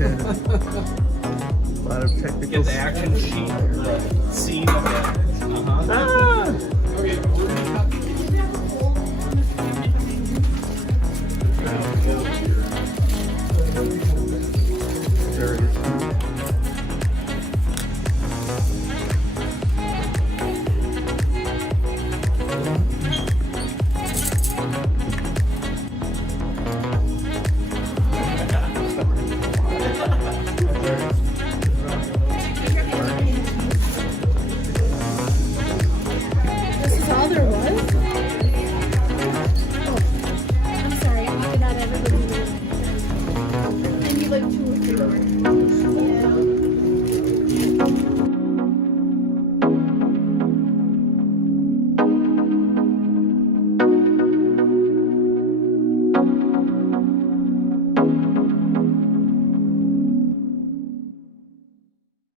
Okay. A lot of technical. Get the action sheet, the scene of it. Ah!